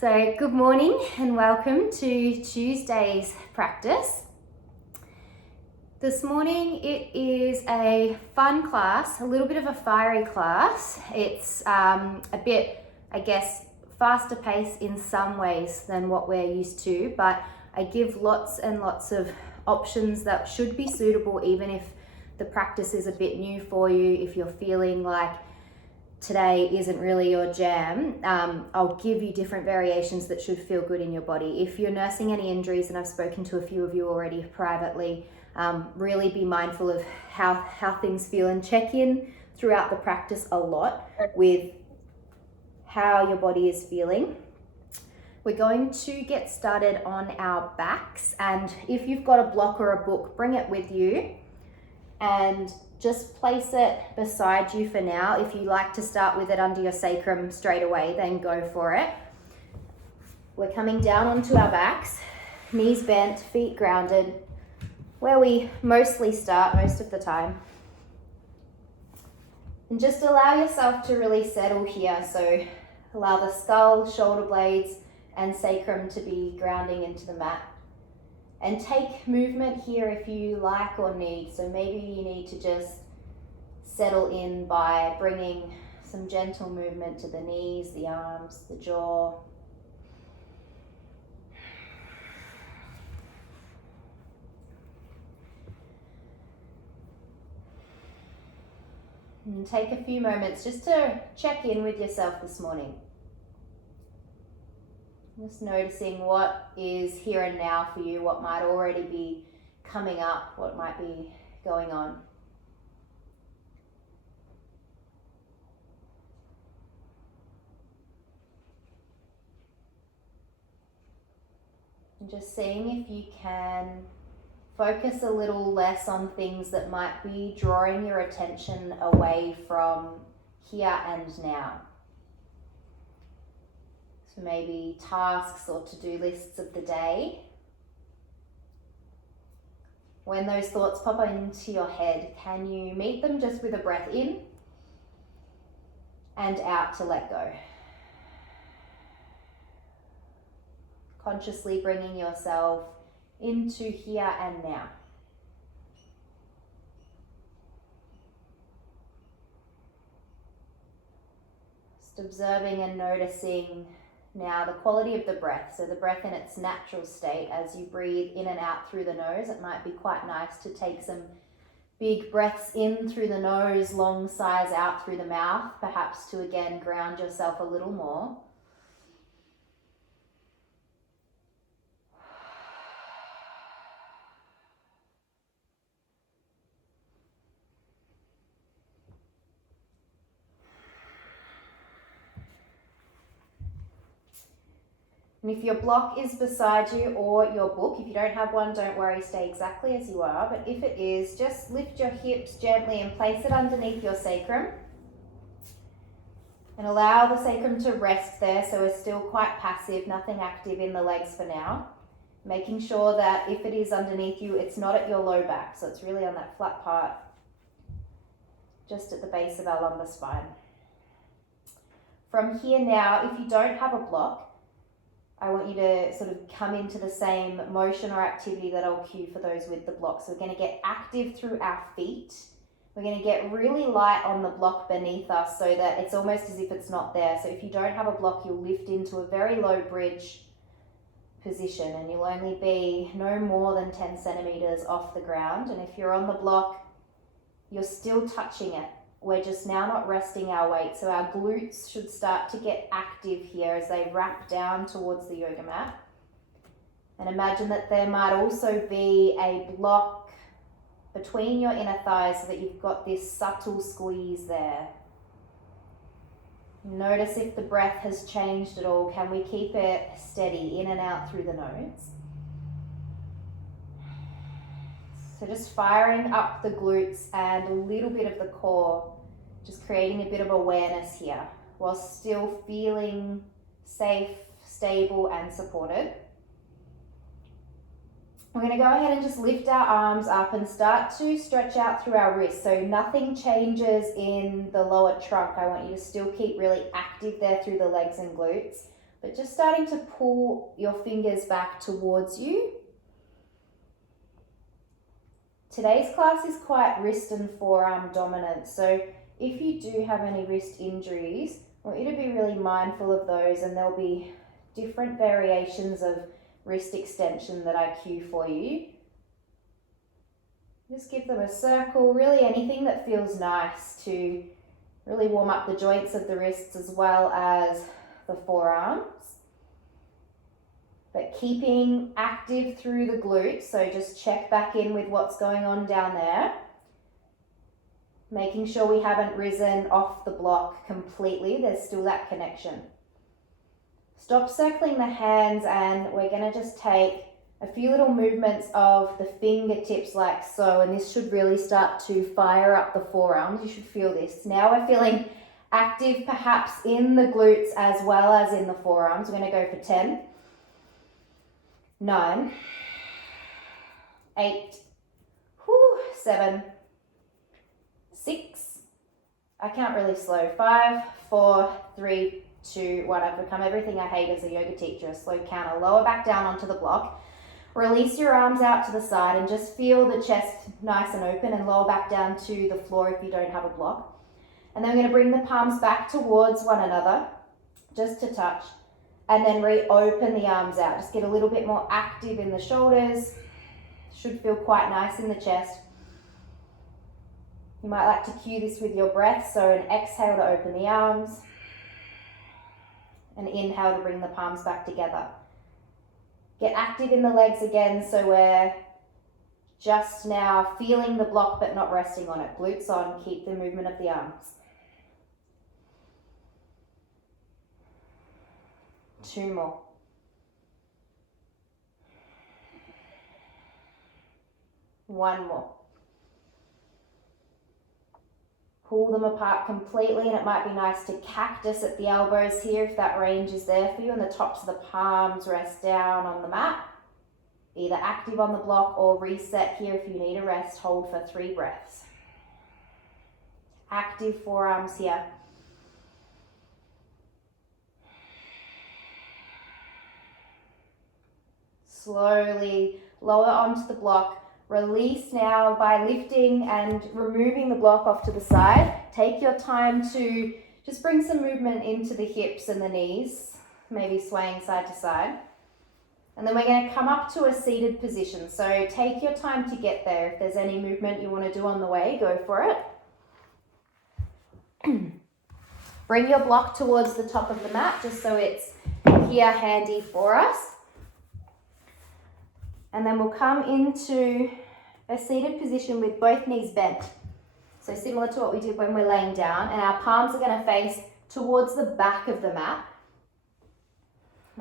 So good morning and welcome to Tuesday's practice. This morning it is a fun class, a little bit of a fiery class. It's a bit, faster pace in some ways than what we're used to, but I give lots and lots of options that should be suitable even if the practice is a bit new for you, if you're feeling like today isn't really your jam. I'll give you different variations that should feel good in your body. If you're nursing any injuries, and I've spoken to a few of you already privately, really be mindful of how things feel and check in throughout the practice a lot with how your body is feeling. We're going to get started on our backs, and if you've got a block or a book, bring it with you and just place it beside you for now. If you like to start with it under your sacrum straight away, then go for it. We're coming down onto our backs, knees bent, feet grounded, where we mostly start most of the time. And just allow yourself to really settle here. So allow the skull, shoulder blades, and sacrum to be grounding into the mat. And take movement here if you like or need. So maybe you need to just settle in by bringing some gentle movement to the knees, the arms, the jaw. And take a few moments just to check in with yourself this morning. Just noticing what is here and now for you, what might already be coming up, what might be going on. And just seeing if you can focus a little less on things that might be drawing your attention away from here and now. So maybe tasks or to-do lists of the day. When those thoughts pop into your head, can you meet them just with a breath in and out to let go? Consciously bringing yourself into here and now. Just observing and noticing now the quality of the breath. So the breath in its natural state as you breathe in and out through the nose. It might be quite nice to take some big breaths in through the nose, long sighs out through the mouth, perhaps to again ground yourself a little more. And if your block is beside you or your book, if you don't have one, don't worry, stay exactly as you are. But if it is, just lift your hips gently and place it underneath your sacrum. And allow the sacrum to rest there, so we're still quite passive, nothing active in the legs for now. Making sure that if it is underneath you, it's not at your low back, so it's really on that flat part, just at the base of our lumbar spine. From here now, if you don't have a block, I want you to sort of come into the same motion or activity that I'll cue for those with the block. So we're going to get active through our feet. We're going to get really light on the block beneath us so that it's almost as if it's not there. So if you don't have a block, you'll lift into a very low bridge position and you'll only be no more than 10 centimeters off the ground. And if you're on the block, you're still touching it. We're just now not resting our weight. So our glutes should start to get active here as they wrap down towards the yoga mat. And imagine that there might also be a block between your inner thighs so that you've got this subtle squeeze there. Notice if the breath has changed at all. Can we keep it steady in and out through the nose? So just firing up the glutes and a little bit of the core, just creating a bit of awareness here while still feeling safe, stable and supported. We're going to go ahead and just lift our arms up and start to stretch out through our wrists. So nothing changes in the lower trunk. I want you to still keep really active there through the legs and glutes. but just starting to pull your fingers back towards you. Today's class is quite wrist and forearm dominant, so if you do have any wrist injuries, I want you to be really mindful of those, and there'll be different variations of wrist extension that I cue for you. Just give them a circle, really anything that feels nice to really warm up the joints of the wrists as well as the forearms. But keeping active through the glutes, so just check back in with what's going on down there. Making sure we haven't risen off the block completely, there's still that connection. Stop circling the hands, and we're gonna just take a few little movements of the fingertips like so, and this should really start to fire up the forearms. You should feel this. Now we're feeling active perhaps in the glutes as well as in the forearms. We're gonna go for 10, 9, 8, 7, 6, I count really slow, 5, 4, 3, 2, 1. I've become everything I hate as a yoga teacher, a slow counter. Lower back down onto the block. Release your arms out to the side and just feel the chest nice and open, and lower back down to the floor if you don't have a block. And then we're going to bring the palms back towards one another, just to touch, and then reopen the arms out. Just get a little bit more active in the shoulders. Should feel quite nice in the chest. You might like to cue this with your breath, so an exhale to open the arms, an inhale to bring the palms back together. Get active in the legs again, so we're just now feeling the block but not resting on it. Glutes on, keep the movement of the arms. 2 more. One more. Pull them apart completely, and it might be nice to cactus at the elbows here if that range is there for you, and the tops of the palms rest down on the mat. Either active on the block or reset here if you need a rest. Hold for 3 breaths. Active forearms here. Slowly lower onto the block. Release now by lifting and removing the block off to the side. Take your time to just bring some movement into the hips and the knees, maybe swaying side to side. And then we're going to come up to a seated position. So take your time to get there. If there's any movement you want to do on the way, go for it. Bring your block towards the top of the mat, just so it's here handy for us. And then we'll come into a seated position with both knees bent. So similar to what we did when we're laying down, and our palms are going to face towards the back of the mat.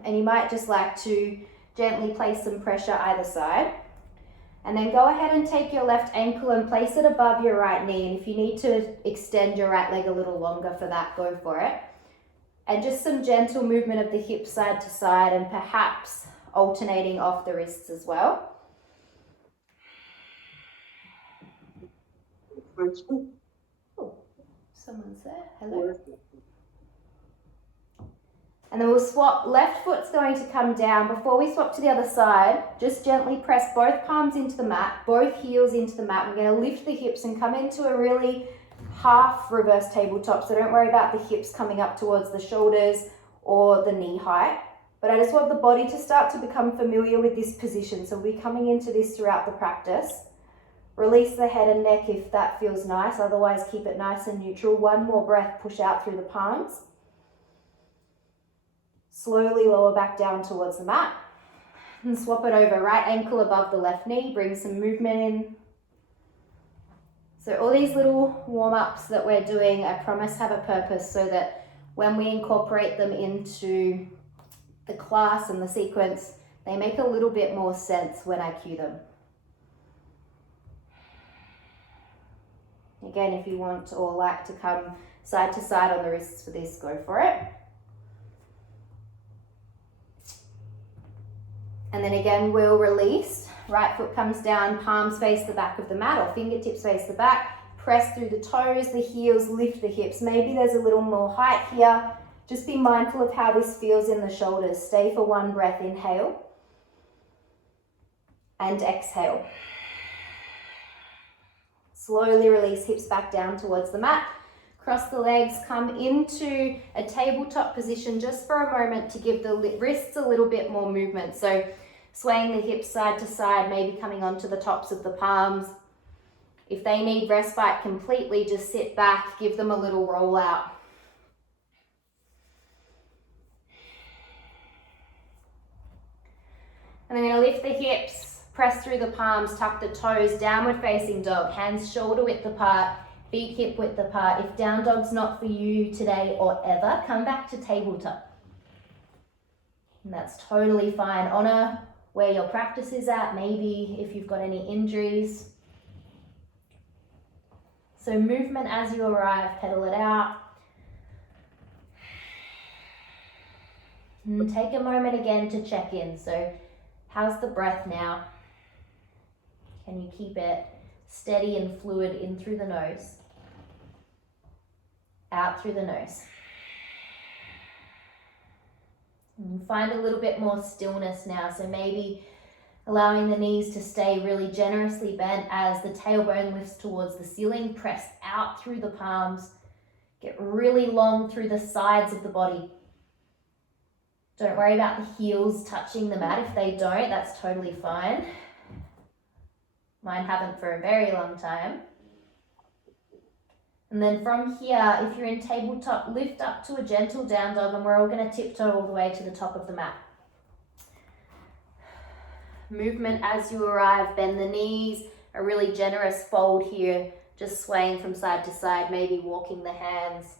And you might just like to gently place some pressure either side. And then go ahead and take your left ankle and place it above your right knee. And if you need to extend your right leg a little longer for that, go for it. And just some gentle movement of the hips side to side, and perhaps alternating off the wrists as well. Oh, someone's there. Hello. And then we'll swap. Left foot's going to come down. Before we swap to the other side, just gently press both palms into the mat, both heels into the mat. We're going to lift the hips and come into a really half reverse tabletop. So don't worry about the hips coming up towards the shoulders or the knee height. But I just want the body to start to become familiar with this position. So we'll be coming into this throughout the practice. Release the head and neck if that feels nice. Otherwise, keep it nice and neutral. One more breath, push out through the palms. Slowly lower back down towards the mat. And swap it over. Right ankle above the left knee. Bring some movement in. So all these little warm-ups that we're doing, I promise, have a purpose, so that when we incorporate them into the class and the sequence, they make a little bit more sense when I cue them. Again, if you want or like to come side to side on the wrists for this, go for it. And then again, we'll release. Right foot comes down, palms face the back of the mat or fingertips face the back. Press through the toes, the heels, lift the hips. Maybe there's a little more height here. Just be mindful of how this feels in the shoulders. Stay for one breath, inhale and exhale. Slowly release hips back down towards the mat. Cross the legs, come into a tabletop position just for a moment to give the wrists a little bit more movement. So swaying the hips side to side, maybe coming onto the tops of the palms. If they need respite completely, just sit back, give them a little roll out. And I'm going to lift the hips, press through the palms, tuck the toes, downward facing dog, hands shoulder width apart, feet hip width apart. If down dog's not for you today or ever, come back to tabletop. And that's totally fine. Honor where your practice is at, maybe if you've got any injuries. So movement as you arrive, pedal it out. And take a moment again to check in. So how's the breath now? Can you keep it steady and fluid in through the nose, out through the nose? And find a little bit more stillness now. So maybe allowing the knees to stay really generously bent as the tailbone lifts towards the ceiling. Press out through the palms. Get really long through the sides of the body. Don't worry about the heels touching the mat. If they don't, that's totally fine. Mine haven't for a very long time. And then from here, if you're in tabletop, lift up to a gentle down dog, and we're all going to tiptoe all the way to the top of the mat. Movement as you arrive, bend the knees, a really generous fold here, just swaying from side to side, maybe walking the hands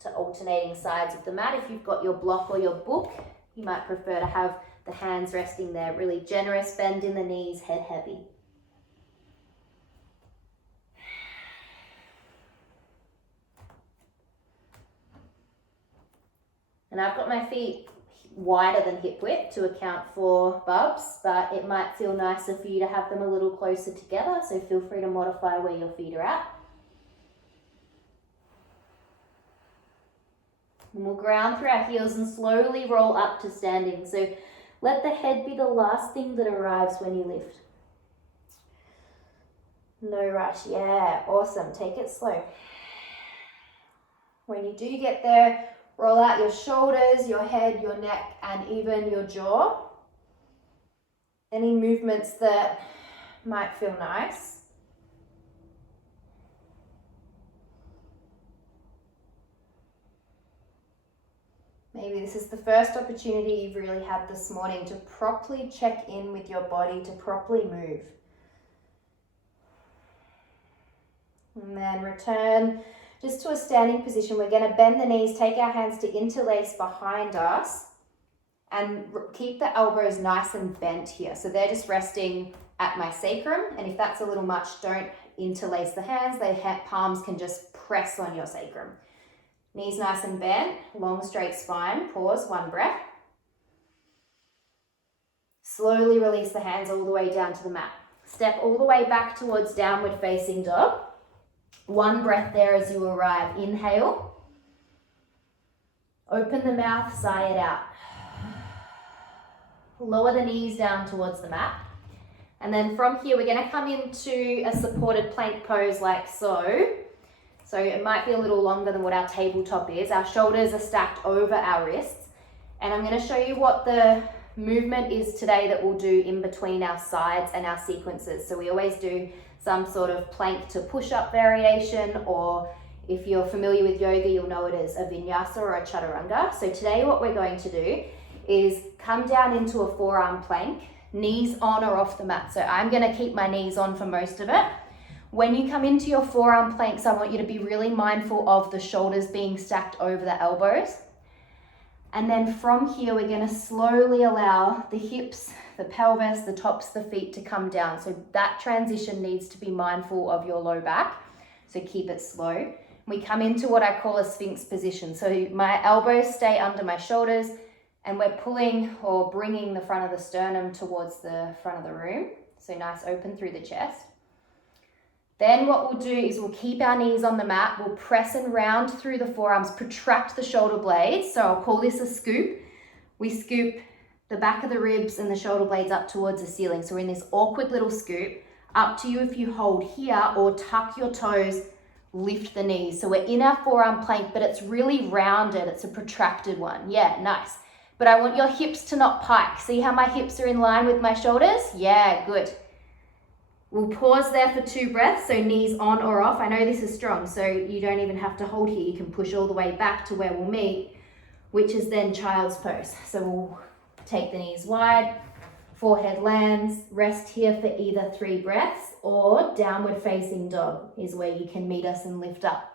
to alternating sides of the mat. If you've got your block or your book, you might prefer to have the hands resting there. Really generous bend in the knees, head heavy. And I've got my feet wider than hip width to account for bubs, but it might feel nicer for you to have them a little closer together, so feel free to modify where your feet are at. And we'll ground through our heels and slowly roll up to standing. So let the head be the last thing that arrives when you lift. No rush. Yeah, awesome. Take it slow. When you do get there, roll out your shoulders, your head, your neck, and even your jaw. Any movements that might feel nice. Maybe this is the first opportunity you've really had this morning to properly check in with your body, to properly move. And then return just to a standing position. We're going to bend the knees, take our hands to interlace behind us, and keep the elbows nice and bent here. So they're just resting at my sacrum. And if that's a little much, don't interlace the hands. The palms can just press on your sacrum. Knees nice and bent, long straight spine. Pause, one breath. Slowly release the hands all the way down to the mat. Step all the way back towards downward facing dog. One breath there as you arrive. Inhale. Open the mouth, sigh it out. Lower the knees down towards the mat. And then from here, we're going to come into a supported plank pose like so. So it might be a little longer than what our tabletop is. Our shoulders are stacked over our wrists. And I'm going to show you what the movement is today that we'll do in between our sides and our sequences. So we always do some sort of plank to push-up variation, or if you're familiar with yoga, you'll know it as a vinyasa or a chaturanga. So today what we're going to do is come down into a forearm plank, knees on or off the mat. So I'm going to keep my knees on for most of it. When you come into your forearm planks, I want you to be really mindful of the shoulders being stacked over the elbows. And then from here, we're going to slowly allow the hips, the pelvis, the tops, the feet to come down. So that transition needs to be mindful of your low back. So keep it slow. We come into what I call a Sphinx position. So my elbows stay under my shoulders, and we're pulling or bringing the front of the sternum towards the front of the room. So nice open through the chest. Then what we'll do is we'll keep our knees on the mat. We'll press and round through the forearms, protract the shoulder blades. So I'll call this a scoop. We scoop the back of the ribs and the shoulder blades up towards the ceiling. So we're in this awkward little scoop. Up to you if you hold here or tuck your toes, lift the knees. So we're in our forearm plank, but it's really rounded. It's a protracted one. Yeah, nice. But I want your hips to not pike. See how my hips are in line with my shoulders? Yeah, good. We'll pause there for 2 breaths, so knees on or off. I know this is strong, so you don't even have to hold here. You can push all the way back to where we'll meet, which is then child's pose. So we'll take the knees wide, forehead lands, rest here for either 3 breaths, or downward facing dog is where you can meet us and lift up.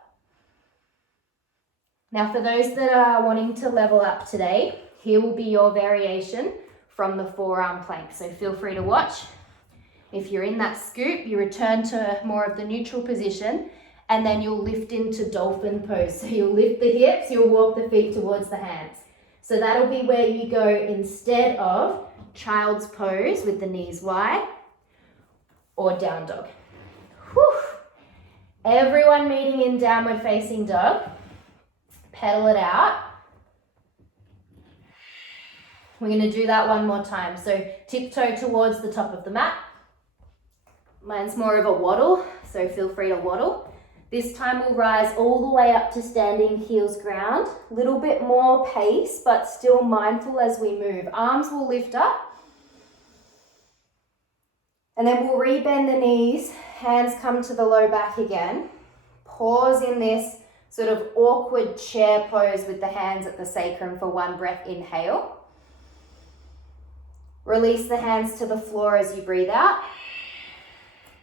Now for those that are wanting to level up today, here will be your variation from the forearm plank. So feel free to watch. If you're in that scoop, you return to more of the neutral position, and then you'll lift into dolphin pose. So you'll lift the hips, you'll walk the feet towards the hands. So that'll be where you go instead of child's pose with the knees wide or down dog. Whew. Everyone meeting in downward facing dog. Pedal it out. We're going to do that one more time. So tiptoe towards the top of the mat. Mine's more of a waddle, so feel free to waddle. This time we'll rise all the way up to standing heels ground. A little bit more pace, but still mindful as we move. Arms will lift up. And then we'll rebend the knees, hands come to the low back again. Pause in this sort of awkward chair pose with the hands at the sacrum for 1 breath, inhale. Release the hands to the floor as you breathe out.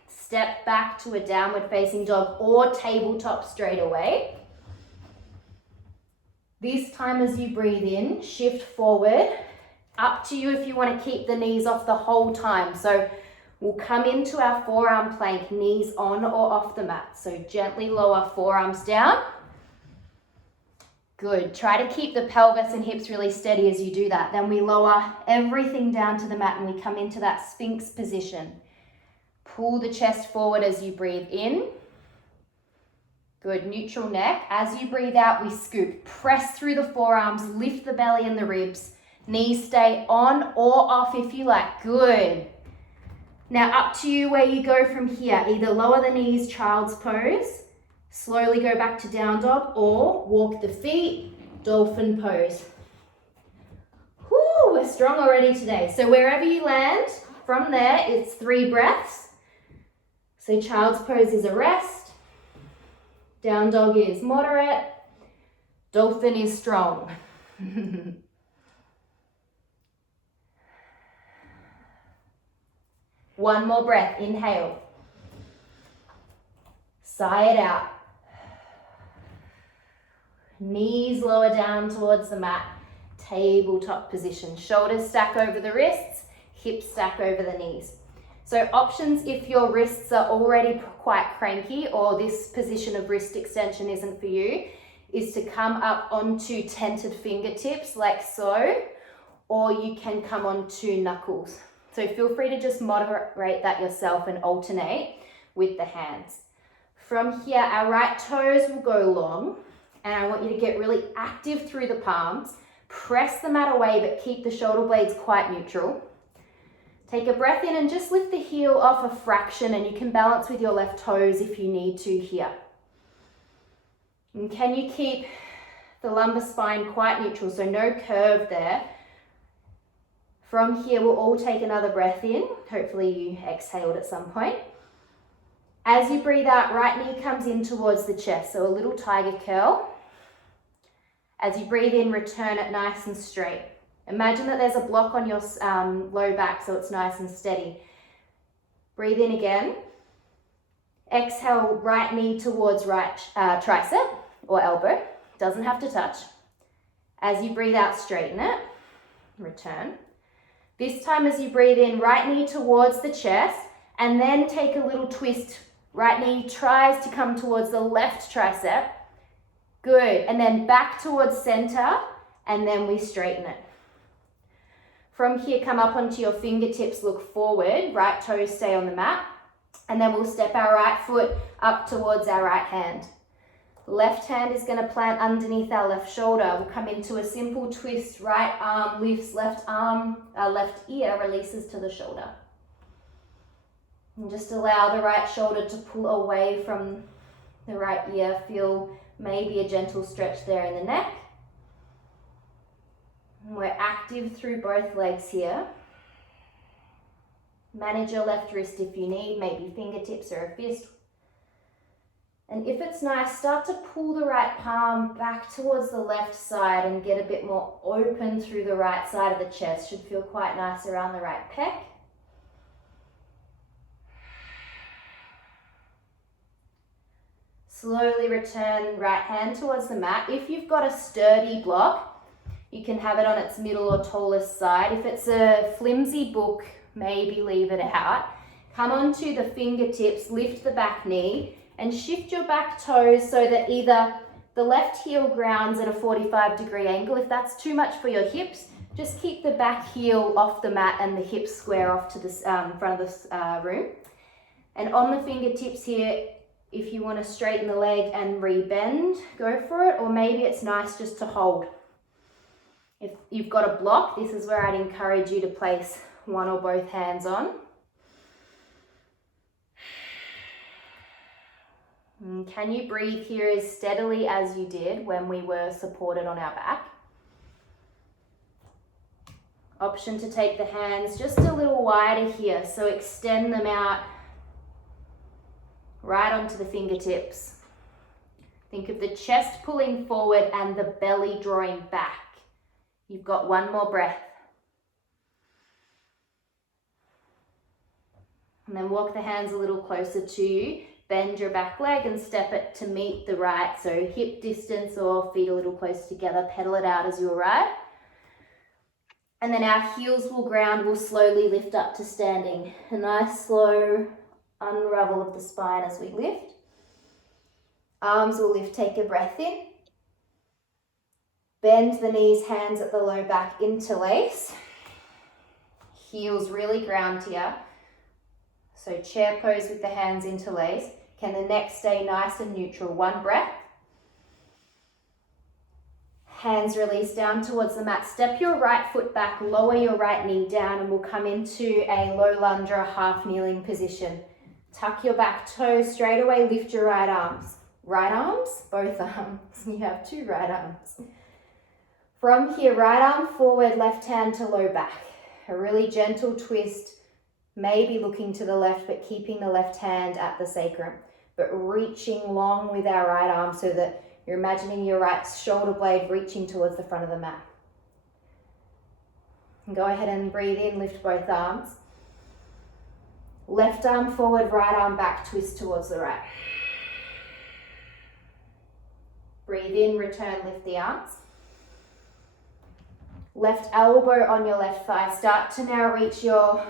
Step back to a downward facing dog or tabletop straight away. This time as you breathe in, shift forward. Up to you if you want to keep the knees off the whole time. So we'll come into our forearm plank, knees on or off the mat. So gently lower forearms down. Good. Try to keep the pelvis and hips really steady as you do that. Then we lower everything down to the mat and we come into that Sphinx position. Pull the chest forward as you breathe in. Good, neutral neck. As you breathe out, we scoop. Press through the forearms, lift the belly and the ribs. Knees stay on or off if you like. Good. Now up to you where you go from here. Either lower the knees, child's pose. Slowly go back to down dog or walk the feet, dolphin pose. Whoo, we're strong already today. So wherever you land, from there, it's 3 breaths. So child's pose is a rest, down dog is moderate, dolphin is strong. One more breath, inhale. Sigh it out. Knees lower down towards the mat, tabletop position. Shoulders stack over the wrists, hips stack over the knees. So options if your wrists are already quite cranky or this position of wrist extension isn't for you, is to come up onto tented fingertips like so, or you can come onto knuckles. So feel free to just moderate that yourself and alternate with the hands. From here, our right toes will go long, and I want you to get really active through the palms. Press the mat away, but keep the shoulder blades quite neutral. Take a breath in and just lift the heel off a fraction, and you can balance with your left toes if you need to here. And can you keep the lumbar spine quite neutral, so no curve there. From here, we'll all take another breath in. Hopefully you exhaled at some point. As you breathe out, right knee comes in towards the chest, so a little tiger curl. As you breathe in, return it nice and straight. Imagine that there's a block on your low back so it's nice and steady. Breathe in again. Exhale, right knee towards right tricep or elbow. Doesn't have to touch. As you breathe out, straighten it. Return. This time as you breathe in, right knee towards the chest and then take a little twist. Right knee tries to come towards the left tricep. Good. And then back towards center and then we straighten it. From here, come up onto your fingertips, look forward, right toes stay on the mat. And then we'll step our right foot up towards our right hand. Left hand is going to plant underneath our left shoulder. We'll come into a simple twist. Right arm lifts, left ear releases to the shoulder. And just allow the right shoulder to pull away from the right ear. Feel maybe a gentle stretch there in the neck. And we're active through both legs here. Manage your left wrist if you need, maybe fingertips or a fist. And if it's nice, start to pull the right palm back towards the left side and get a bit more open through the right side of the chest. Should feel quite nice around the right pec. Slowly return right hand towards the mat. If you've got a sturdy block, you can have it on its middle or tallest side. If it's a flimsy book, maybe leave it out. Come onto the fingertips, lift the back knee, and shift your back toes so that either the left heel grounds at a 45-degree angle. If that's too much for your hips, just keep the back heel off the mat and the hips square off to the front of the room. And on the fingertips here, if you want to straighten the leg and rebend, go for it. Or maybe it's nice just to hold. If you've got a block, this is where I'd encourage you to place one or both hands on. And can you breathe here as steadily as you did when we were supported on our back? Option to take the hands just a little wider here, so extend them out right onto the fingertips. Think of the chest pulling forward and the belly drawing back. You've got one more breath. And then walk the hands a little closer to you. Bend your back leg and step it to meet the right. So hip distance or feet a little close together. Pedal it out as you arrive. And then our heels will ground. We'll slowly lift up to standing. A nice slow unravel of the spine as we lift. Arms will lift. Take a breath in. Bend the knees, hands at the low back, interlace. Heels really ground here. So chair pose with the hands interlace. Can the neck stay nice and neutral? One breath. Hands release down towards the mat. Step your right foot back, lower your right knee down, and we'll come into a low lunge or a half kneeling position. Tuck your back toes straight away, lift your right arms. Right arms, both arms. You have two right arms. From here, right arm forward, left hand to low back. A really gentle twist. Maybe looking to the left, but keeping the left hand at the sacrum, but reaching long with our right arm so that you're imagining your right shoulder blade reaching towards the front of the mat. And go ahead and breathe in, lift both arms. Left arm forward, right arm back, twist towards the right. Breathe in, return, lift the arms. Left elbow on your left thigh. Start to now reach your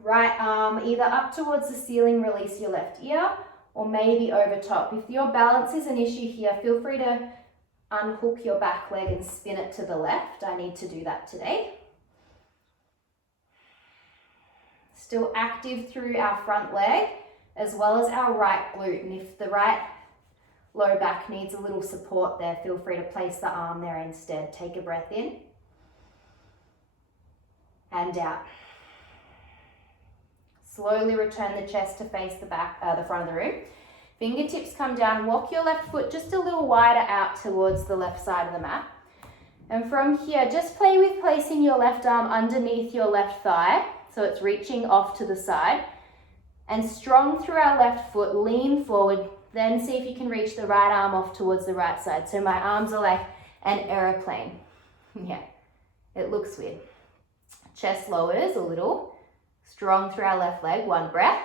right arm either up towards the ceiling, release your left ear, or maybe over top. If your balance is an issue here, feel free to unhook your back leg and spin it to the left. I need to do that today. Still active through our front leg as well as our right glute. And if the right low back needs a little support there, feel free to place the arm there instead. Take a breath in and out. Slowly return the chest to face the front of the room. Fingertips come down, walk your left foot just a little wider out towards the left side of the mat. And from here, just play with placing your left arm underneath your left thigh, so it's reaching off to the side. And strong through our left foot, lean forward, then see if you can reach the right arm off towards the right side. So my arms are like an aeroplane. Yeah, it looks weird. Chest lowers a little. Strong through our left leg, one breath.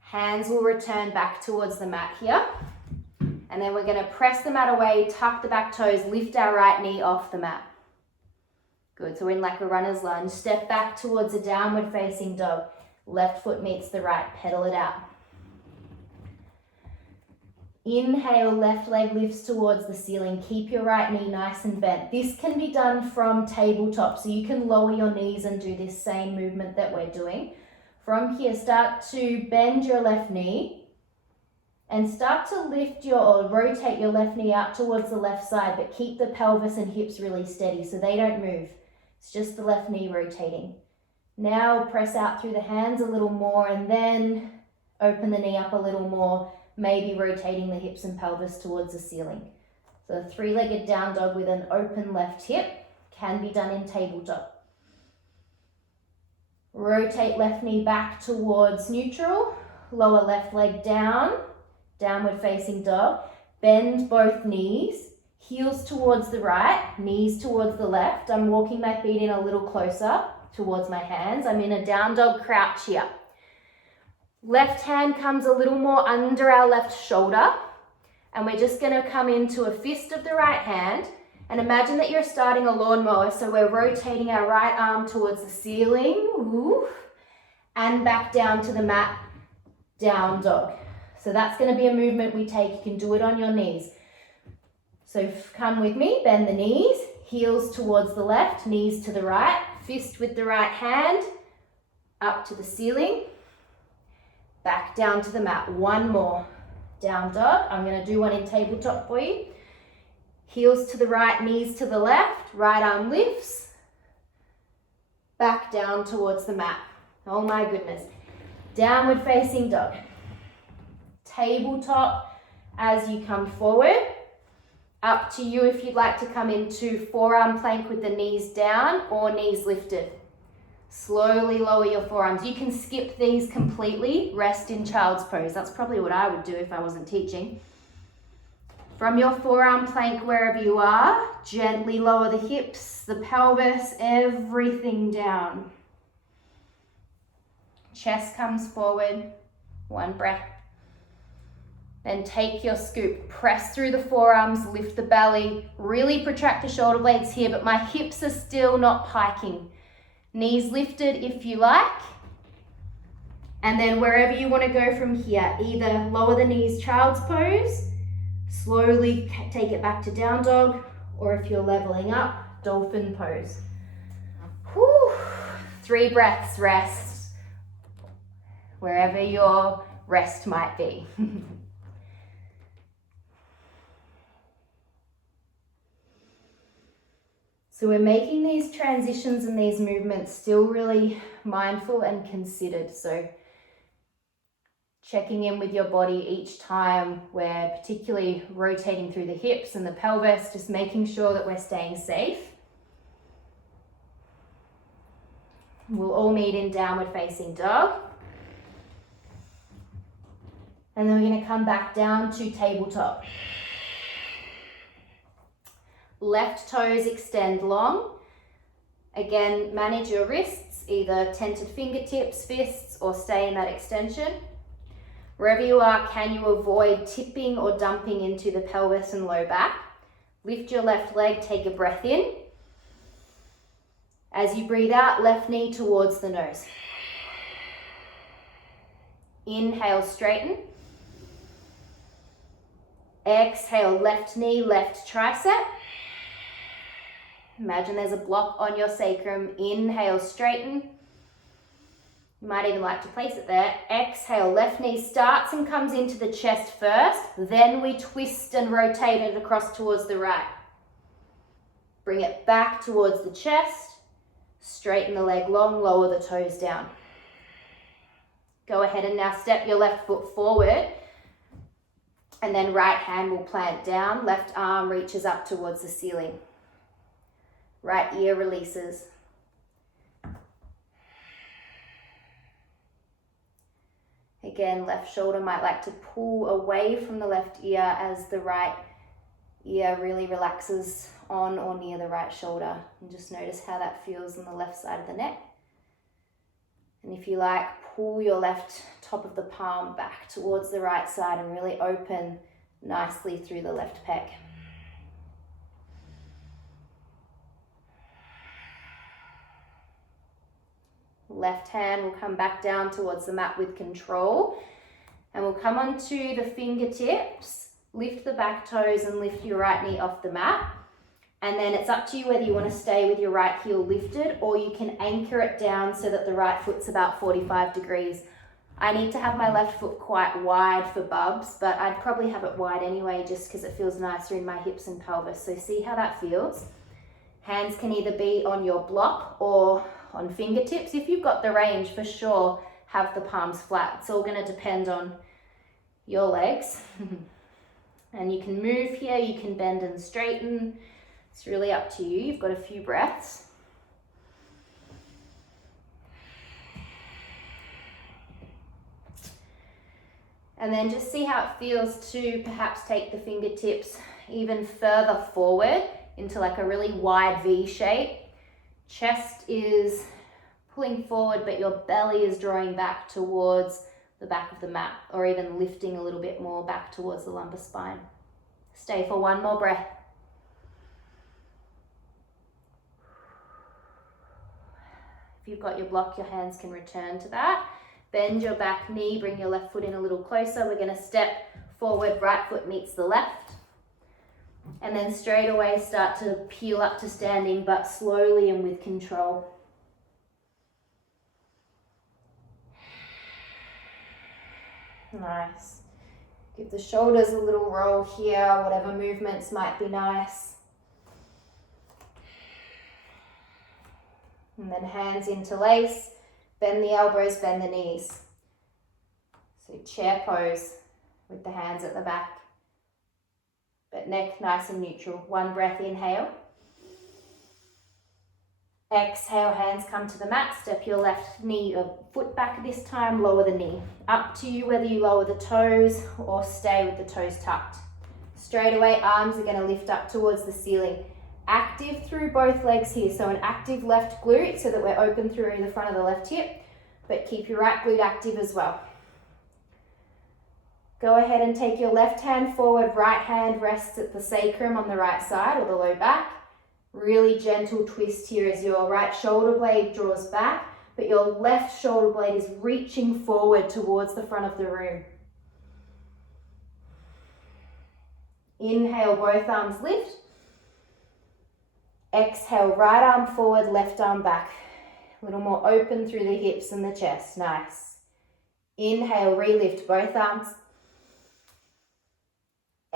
Hands will return back towards the mat here. And then we're going to press the mat away, tuck the back toes, lift our right knee off the mat. Good, so we're in like a runner's lunge. Step back towards a downward facing dog. Left foot meets the right, pedal it out. Inhale, left leg lifts towards the ceiling. Keep your right knee nice and bent. This can be done from tabletop, so you can lower your knees and do this same movement that we're doing. From here, start to bend your left knee and start to lift or rotate your left knee out towards the left side, but keep the pelvis and hips really steady so they don't move. It's just the left knee rotating. Now press out through the hands a little more and then open the knee up a little more, maybe rotating the hips and pelvis towards the ceiling. So a three-legged down dog with an open left hip can be done in tabletop. Rotate left knee back towards neutral, lower left leg down, downward facing dog. Bend both knees, heels towards the right, knees towards the left. I'm walking my feet in a little closer towards my hands. I'm in a down dog crouch here. Left hand comes a little more under our left shoulder, and we're just going to come into a fist of the right hand, and imagine that you're starting a lawnmower, so we're rotating our right arm towards the ceiling, and back down to the mat, down dog. So that's going to be a movement we take. You can do it on your knees. So come with me, bend the knees, heels towards the left, knees to the right, fist with the right hand, up to the ceiling, back down to the mat. One more, down dog. I'm going to do one in tabletop for you. Heels to the right, knees to the left, right arm lifts, back down towards the mat. Oh my goodness. Downward facing dog. Tabletop as you come forward. Up to you if you'd like to come into forearm plank with the knees down or knees lifted. Slowly lower your forearms. You can skip these completely, rest in child's pose. That's probably what I would do if I wasn't teaching. From your forearm plank, wherever you are, gently lower the hips, the pelvis, everything down. Chest comes forward, one breath. Then take your scoop, press through the forearms, lift the belly, really protract the shoulder blades here, but my hips are still not piking. Knees lifted if you like. And then wherever you want to go from here, either lower the knees, child's pose, slowly take it back to down dog, or if you're leveling up, dolphin pose. Whew. 3 breaths, rest, wherever your rest might be. So we're making these transitions and these movements still really mindful and considered. So checking in with your body each time we're particularly rotating through the hips and the pelvis, just making sure that we're staying safe. We'll all meet in downward facing dog. And then we're going to come back down to tabletop. Left toes extend long. Again, manage your wrists, either tented fingertips, fists, or stay in that extension. Wherever you are, can you avoid tipping or dumping into the pelvis and low back? Lift your left leg, take a breath in. As you breathe out, left knee towards the nose. Inhale, straighten. Exhale, left knee, left tricep. Imagine there's a block on your sacrum. Inhale, straighten. You might even like to place it there. Exhale, left knee starts and comes into the chest first. Then we twist and rotate it across towards the right. Bring it back towards the chest. Straighten the leg long, lower the toes down. Go ahead and now step your left foot forward. And then right hand will plant down. Left arm reaches up towards the ceiling. Right ear releases. Again, left shoulder might like to pull away from the left ear as the right ear really relaxes on or near the right shoulder. And just notice how that feels on the left side of the neck. And if you like, pull your left top of the palm back towards the right side and really open nicely through the left pec. Left hand will come back down towards the mat with control, and we'll come onto the fingertips, lift the back toes and lift your right knee off the mat. And then it's up to you whether you want to stay with your right heel lifted or you can anchor it down so that the right foot's about 45 degrees. I need to have my left foot quite wide for bubs, but I'd probably have it wide anyway just because it feels nicer in my hips and pelvis. So see how that feels. Hands can either be on your block or on fingertips. If you've got the range, for sure, have the palms flat. It's all going to depend on your legs. And you can move here, you can bend and straighten. It's really up to you. You've got a few breaths. And then just see how it feels to perhaps take the fingertips even further forward into like a really wide V shape. Chest is pulling forward, but your belly is drawing back towards the back of the mat, or even lifting a little bit more back towards the lumbar spine. Stay for one more breath. If you've got your block, your hands can return to that. Bend your back knee, bring your left foot in a little closer. We're going to step forward, right foot meets the left. And then straight away start to peel up to standing, but slowly and with control. Nice. Give the shoulders a little roll here, whatever movements might be nice. And then hands interlace, bend the elbows, bend the knees. So chair pose with the hands at the back. But neck nice and neutral. One breath, inhale. Exhale, hands come to the mat. Step your left knee or foot back this time, lower the knee. Up to you whether you lower the toes or stay with the toes tucked. Straight away, arms are going to lift up towards the ceiling. Active through both legs here. So an active left glute so that we're open through the front of the left hip, but keep your right glute active as well. Go ahead and take your left hand forward, right hand rests at the sacrum on the right side or the low back. Really gentle twist here as your right shoulder blade draws back, but your left shoulder blade is reaching forward towards the front of the room. Inhale, both arms lift. Exhale, right arm forward, left arm back. A little more open through the hips and the chest. Nice. Inhale, relift both arms.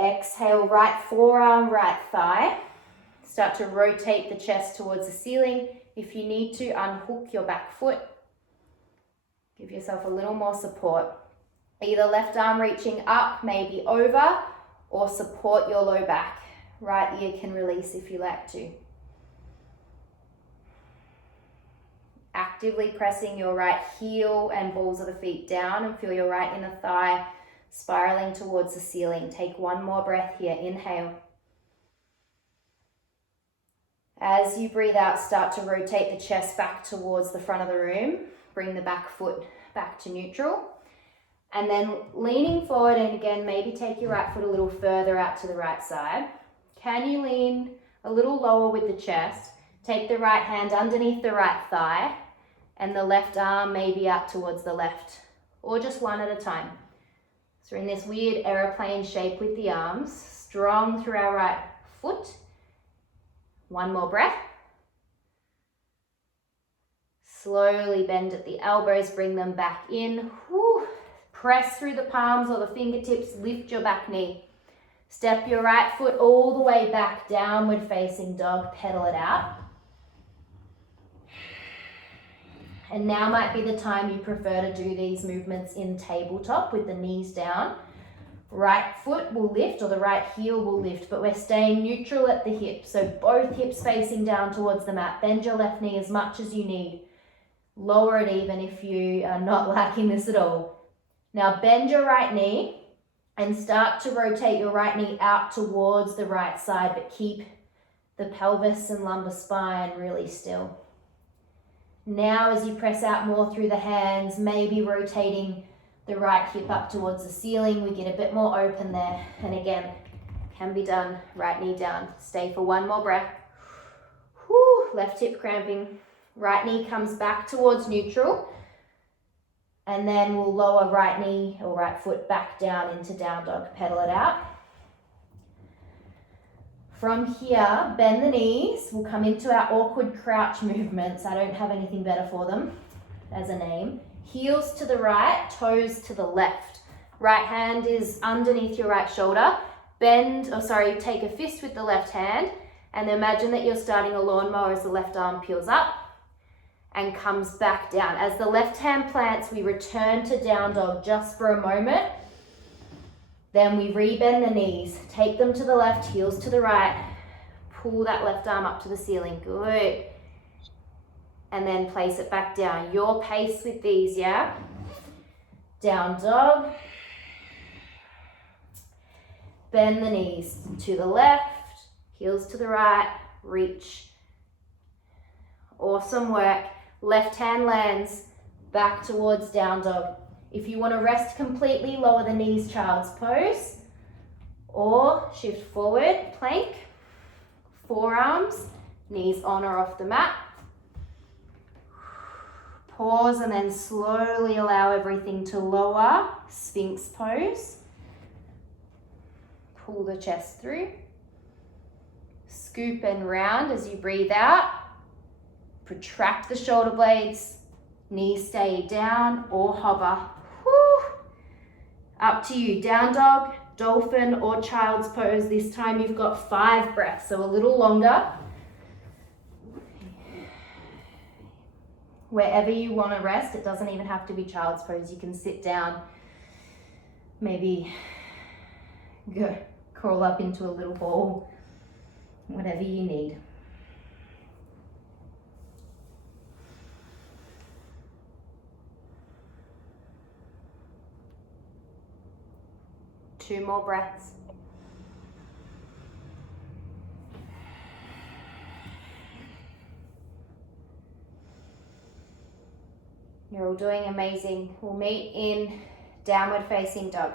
Exhale, right forearm, right thigh. Start to rotate the chest towards the ceiling. If you need to, unhook your back foot. Give yourself a little more support. Either left arm reaching up, maybe over, or support your low back. Right ear can release if you like to. Actively pressing your right heel and balls of the feet down and feel your right inner thigh spiraling towards the ceiling. Take one more breath here. Inhale. As you breathe out, start to rotate the chest back towards the front of the room. Bring the back foot back to neutral. And then leaning forward, and again, maybe take your right foot a little further out to the right side. Can you lean a little lower with the chest? Take the right hand underneath the right thigh and the left arm maybe out towards the left, or just one at a time. So we're in this weird aeroplane shape with the arms, strong through our right foot. One more breath. Slowly bend at the elbows, bring them back in. Whew. Press through the palms or the fingertips, lift your back knee. Step your right foot all the way back, downward facing dog, pedal it out. And now might be the time you prefer to do these movements in tabletop with the knees down. Right foot will lift, or the right heel will lift, but we're staying neutral at the hip. So both hips facing down towards the mat. Bend your left knee as much as you need. Lower it even if you are not liking this at all. Now bend your right knee and start to rotate your right knee out towards the right side, but keep the pelvis and lumbar spine really still. Now as you press out more through the hands, maybe rotating the right hip up towards the ceiling, we get a bit more open there. And again, can be done, right knee down. Stay for one more breath. Whew, left hip cramping. Right knee comes back towards neutral. And then we'll lower right knee or right foot back down into down dog. Pedal it out. From here, bend the knees. We'll come into our awkward crouch movements. I don't have anything better for them as a name. Heels to the right, toes to the left. Right hand is underneath your right shoulder. Take a fist with the left hand and imagine that you're starting a lawnmower as the left arm peels up and comes back down. As the left hand plants, we return to down dog just for a moment. Then we rebend the knees, take them to the left, heels to the right, pull that left arm up to the ceiling, good. And then place it back down. Your pace with these, yeah? Down dog. Bend the knees to the left, heels to the right, reach. Awesome work. Left hand lands back towards down dog. If you want to rest completely, lower the knees, child's pose, or shift forward, plank, forearms, knees on or off the mat. Pause and then slowly allow everything to lower, Sphinx pose. Pull the chest through. Scoop and round as you breathe out. Protract the shoulder blades. Knees stay down or hover. Whew. Up to you. Down dog, dolphin or child's pose. This time you've got 5 breaths, so a little longer. Wherever you want to rest, it doesn't even have to be child's pose. You can sit down, maybe go crawl up into a little ball, whatever you need. Two more breaths. You're all doing amazing. We'll meet in downward facing dog.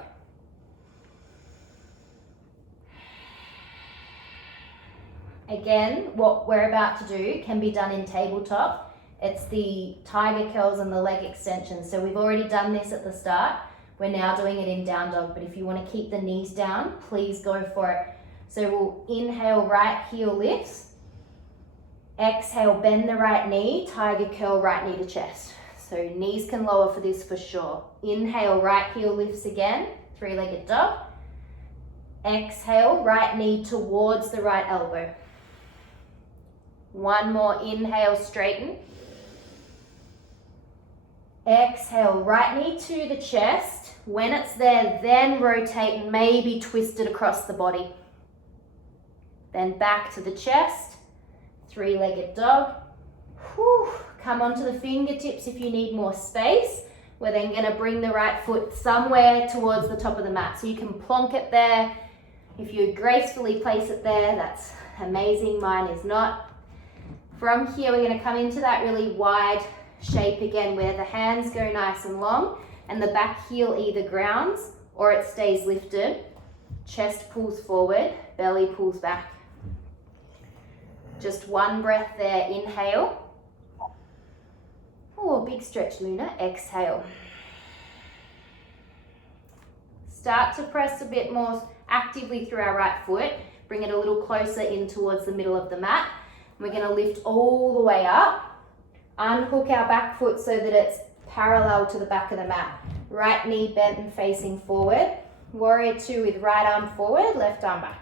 Again, what we're about to do can be done in tabletop. It's the tiger curls and the leg extensions. So we've already done this at the start. We're now doing it in down dog, but if you want to keep the knees down, please go for it. So we'll inhale, right heel lifts. Exhale, bend the right knee, tiger curl, right knee to chest. So knees can lower for this for sure. Inhale, right heel lifts again, 3-legged dog. Exhale, right knee towards the right elbow. One more, inhale, straighten. Exhale, right knee to the chest. When it's there, then rotate and maybe twist it across the body. Then back to the chest, 3-legged dog. Whew. Come onto the fingertips if you need more space. We're then gonna bring the right foot somewhere towards the top of the mat. So you can plonk it there. If you gracefully place it there, that's amazing. Mine is not. From here, we're gonna come into that really wide shape again where the hands go nice and long and the back heel either grounds or it stays lifted. Chest pulls forward, belly pulls back. Just one breath there, inhale. Oh, big stretch, Luna, exhale. Start to press a bit more actively through our right foot. Bring it a little closer in towards the middle of the mat. We're gonna lift all the way up. Unhook our back foot so that it's parallel to the back of the mat. Right knee bent and facing forward. Warrior 2 with right arm forward, left arm back.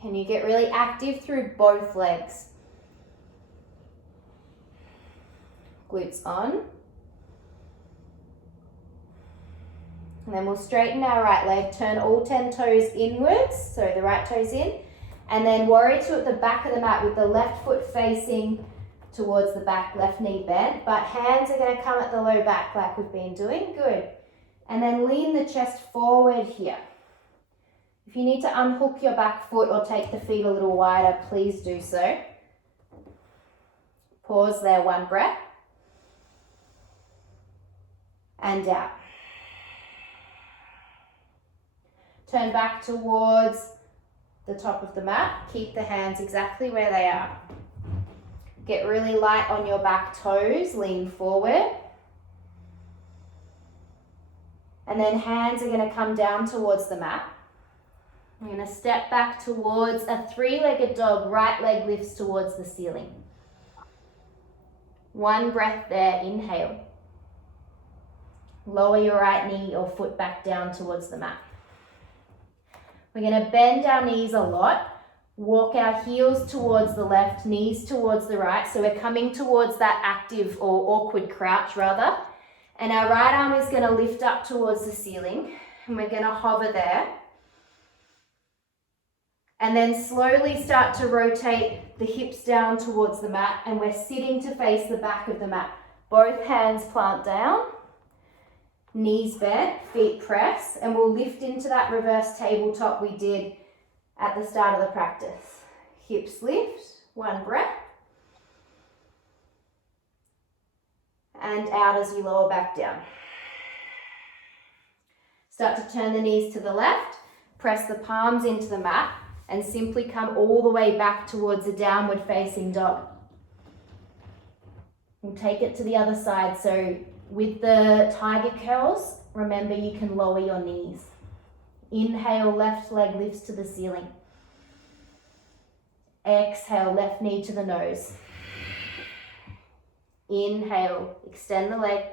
Can you get really active through both legs? Glutes on. And then we'll straighten our right leg, turn all 10 toes inwards, so the right toes in. And then warrior 2 at the back of the mat with the left foot facing towards the back, left knee bent. But hands are going to come at the low back like we've been doing. Good. And then lean the chest forward here. If you need to unhook your back foot or take the feet a little wider, please do so. Pause there, one breath. And out. Turn back towards the top of the mat. Keep the hands exactly where they are. Get really light on your back toes. Lean forward. And then hands are going to come down towards the mat. I'm going to step back towards a three-legged dog. Right leg lifts towards the ceiling. One breath there, inhale. Lower your right knee or foot back down towards the mat. We're going to bend our knees a lot. Walk our heels towards the left, knees towards the right. So we're coming towards that active or awkward crouch rather. And our right arm is going to lift up towards the ceiling. And we're going to hover there. And then slowly start to rotate the hips down towards the mat. And we're sitting to face the back of the mat. Both hands plant down. Knees bent, feet press. And we'll lift into that reverse tabletop we did at the start of the practice. Hips lift, one breath. And out as you lower back down. Start to turn the knees to the left, press the palms into the mat, and simply come all the way back towards a downward facing dog. We'll take it to the other side. So with the tiger curls, remember you can lower your knees. Inhale, left leg lifts to the ceiling. Exhale, left knee to the nose. Inhale, extend the leg.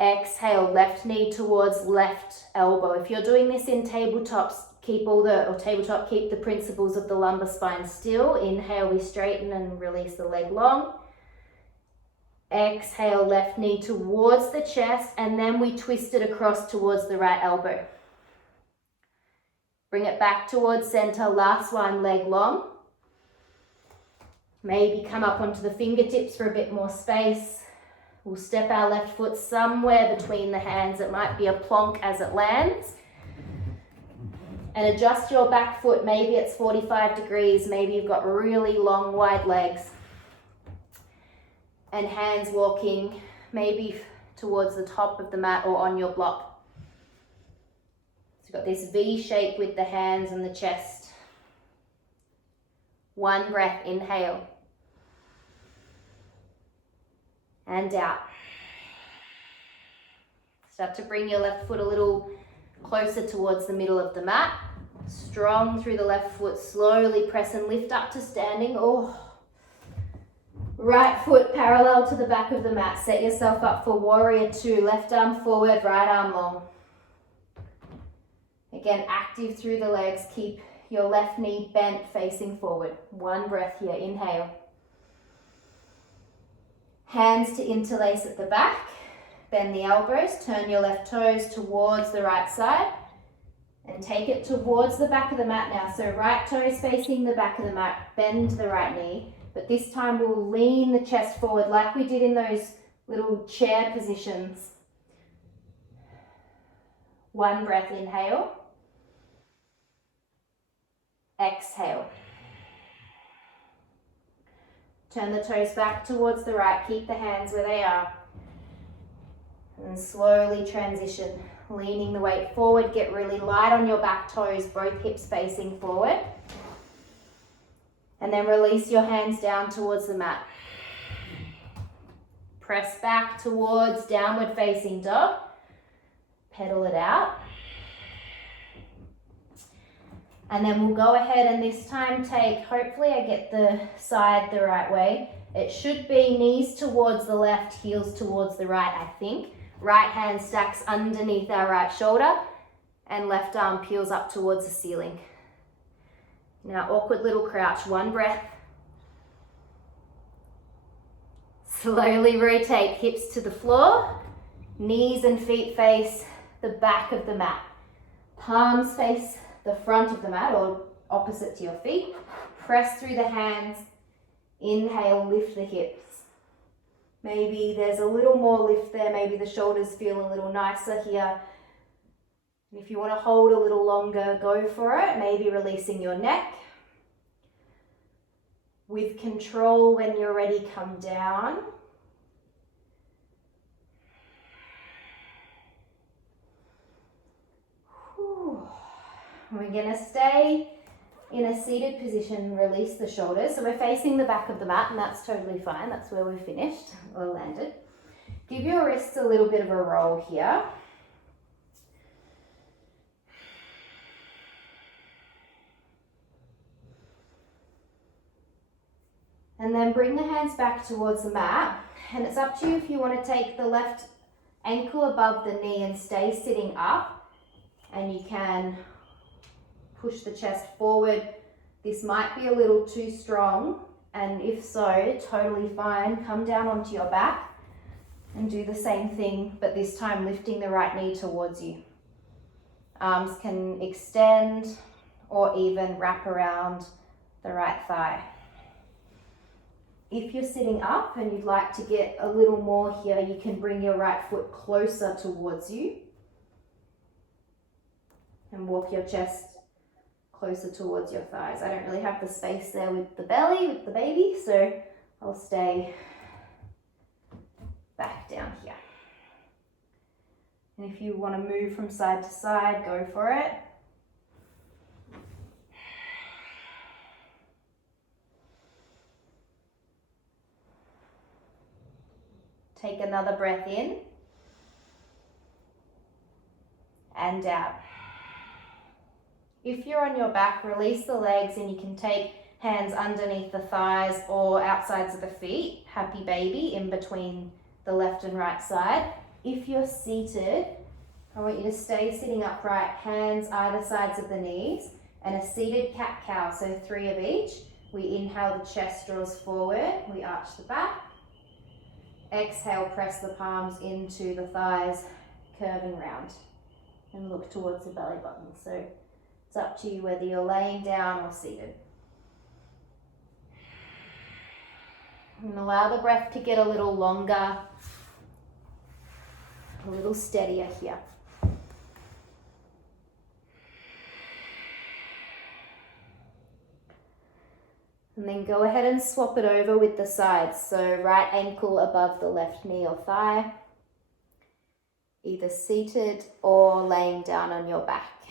Exhale, left knee towards left elbow. If you're doing this in tabletops, keep the principles of the lumbar spine still. Inhale, we straighten and release the leg long. Exhale, left knee towards the chest, and then we twist it across towards the right elbow. Bring it back towards center, last one, leg long. Maybe come up onto the fingertips for a bit more space. We'll step our left foot somewhere between the hands. It might be a plonk as it lands. And adjust your back foot. Maybe it's 45 degrees. Maybe you've got really long, wide legs. And hands walking maybe towards the top of the mat or on your block. So you've got this V shape with the hands and the chest. One breath, inhale. And out. Start to bring your left foot a little closer towards the middle of the mat. Strong through the left foot, slowly press and lift up to standing. Oh. Right foot parallel to the back of the mat. Set yourself up for warrior two. Left arm forward, right arm long. Again, active through the legs. Keep your left knee bent facing forward. One breath here, inhale. Hands to interlace at the back. Bend the elbows, turn your left toes towards the right side and take it towards the back of the mat now. So right toes facing the back of the mat, bend the right knee. But this time we'll lean the chest forward like we did in those little chair positions. One breath, inhale. Exhale. Turn the toes back towards the right. Keep the hands where they are. And slowly transition. Leaning the weight forward. Get really light on your back toes. Both hips facing forward. And then release your hands down towards the mat. Press back towards downward facing dog. Pedal it out. And then we'll go ahead and this time take, hopefully I get the side the right way. It should be knees towards the left, heels towards the right, I think. Right hand stacks underneath our right shoulder and left arm peels up towards the ceiling. Now, awkward little crouch, one breath. Slowly rotate hips to the floor. Knees and feet face the back of the mat. Palms face the front of the mat or opposite to your feet. Press through the hands. Inhale, lift the hips. Maybe there's a little more lift there. Maybe the shoulders feel a little nicer here. If you want to hold a little longer, go for it. Maybe releasing your neck. With control, when you're ready, come down. Whew. We're going to stay in a seated position, release the shoulders. So we're facing the back of the mat and that's totally fine. That's where we finished or landed. Give your wrists a little bit of a roll here. And then bring the hands back towards the mat. And it's up to you if you want to take the left ankle above the knee and stay sitting up. And you can push the chest forward. This might be a little too strong. And if so, totally fine. Come down onto your back and do the same thing, but this time lifting the right knee towards you. Arms can extend or even wrap around the right thigh. If you're sitting up and you'd like to get a little more here, you can bring your right foot closer towards you and walk your chest closer towards your thighs. I don't really have the space there with the belly, with the baby, so I'll stay back down here. And if you want to move from side to side, go for it. Take another breath in and out. If you're on your back, release the legs and you can take hands underneath the thighs or outsides of the feet. Happy baby in between the left and right side. If you're seated, I want you to stay sitting upright, hands either sides of the knees, and a seated cat-cow, so 3 of each. We inhale, the chest draws forward, we arch the back. Exhale, press the palms into the thighs, curving round, and look towards the belly button. So it's up to you whether you're laying down or seated. And allow the breath to get a little longer, a little steadier here. And then go ahead and swap it over with the sides. So right ankle above the left knee or thigh, either seated or laying down on your back.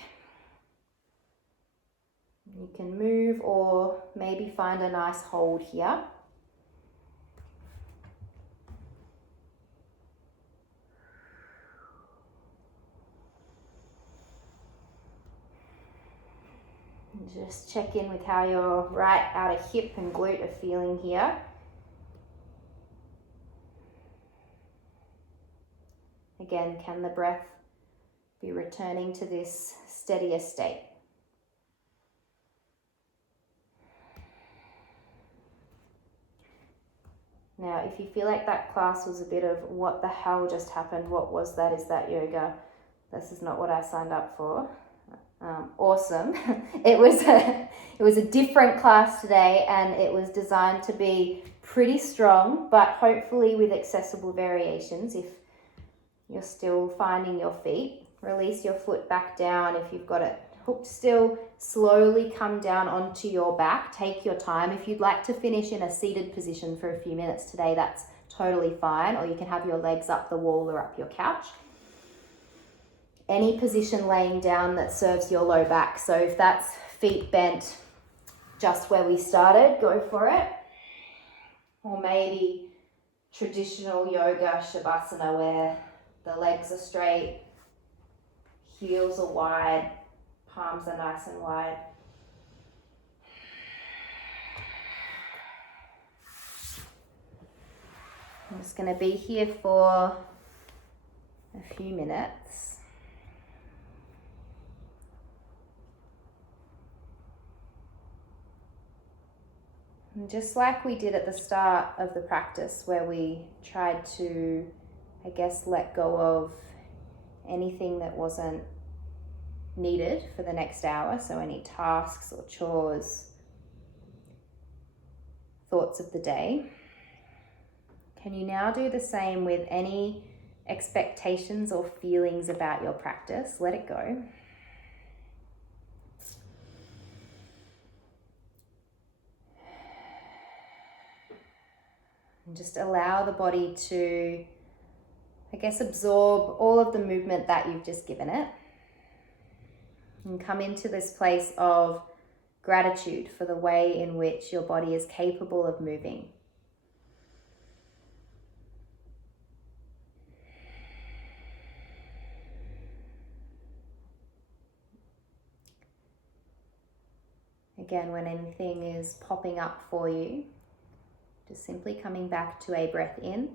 You can move or maybe find a nice hold here. Just check in with how your right outer hip and glute are feeling here. Again, can the breath be returning to this steadier state? Now, if you feel like that class was a bit of what the hell just happened, what was that, is that yoga? This is not what I signed up for. Awesome. It was a different class today, and it was designed to be pretty strong, but hopefully with accessible variations. If you're still finding your feet, release your foot back down. If you've got it hooked still, slowly come down onto your back. Take your time. If you'd like to finish in a seated position for a few minutes today, that's totally fine, or you can have your legs up the wall or up your couch. Any position laying down that serves your low back. So if that's feet bent just where we started, go for it. Or maybe traditional yoga, Shavasana, where the legs are straight, heels are wide, palms are nice and wide. I'm just going to be here for a few minutes. And just like we did at the start of the practice, where we tried to, I guess, let go of anything that wasn't needed for the next hour, so any tasks or chores, thoughts of the day. Can you now do the same with any expectations or feelings about your practice? Let it go. And just allow the body to, I guess, absorb all of the movement that you've just given it. And come into this place of gratitude for the way in which your body is capable of moving. Again, when anything is popping up for you, Just simply coming back to a breath in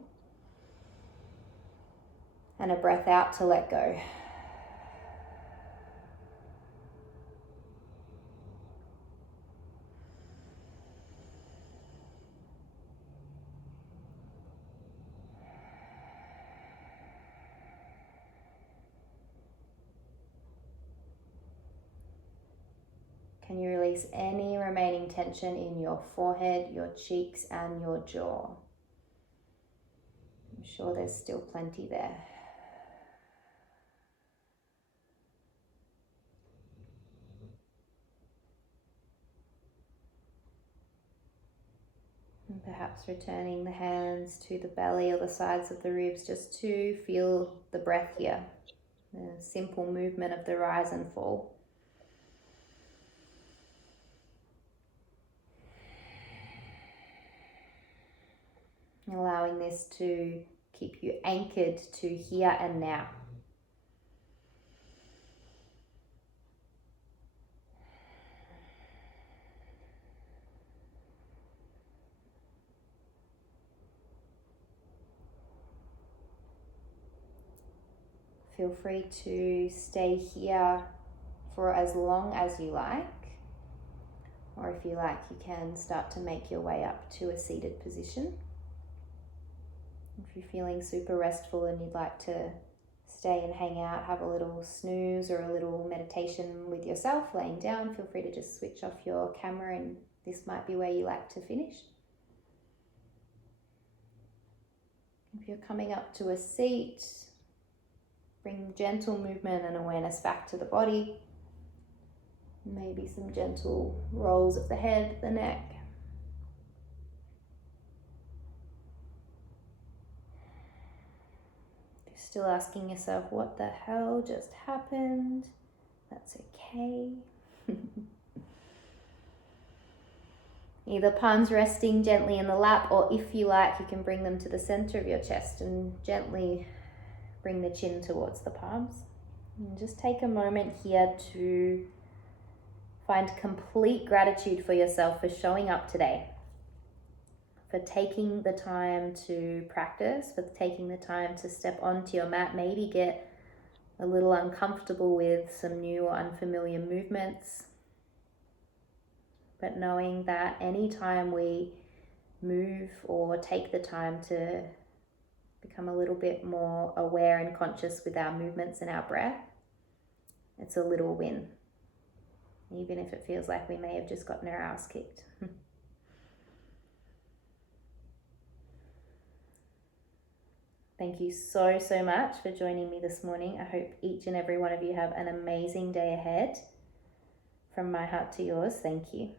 and a breath out to let go. Can you release any remaining tension in your forehead, your cheeks, and your jaw? I'm sure there's still plenty there. And perhaps returning the hands to the belly or the sides of the ribs just to feel the breath here. The simple movement of the rise and fall. Allowing this to keep you anchored to here and now. Feel free to stay here for as long as you like, or if you like, you can start to make your way up to a seated position. If you're feeling super restful and you'd like to stay and hang out, have a little snooze or a little meditation with yourself laying down, feel free to just switch off your camera and this might be where you like to finish. If you're coming up to a seat, bring gentle movement and awareness back to the body. Maybe some gentle rolls of the head, the neck. If you're still asking yourself, what the hell just happened? That's okay. Either palms resting gently in the lap, or if you like, you can bring them to the center of your chest and gently bring the chin towards the palms. And just take a moment here to find complete gratitude for yourself for showing up today, for taking the time to practice, for taking the time to step onto your mat, maybe get a little uncomfortable with some new or unfamiliar movements. But knowing that anytime we move or take the time to become a little bit more aware and conscious with our movements and our breath, it's a little win, even if it feels like we may have just gotten our ass kicked. Thank you so much for joining me this morning. I hope each and every one of you have an amazing day ahead. From my heart to yours, thank you.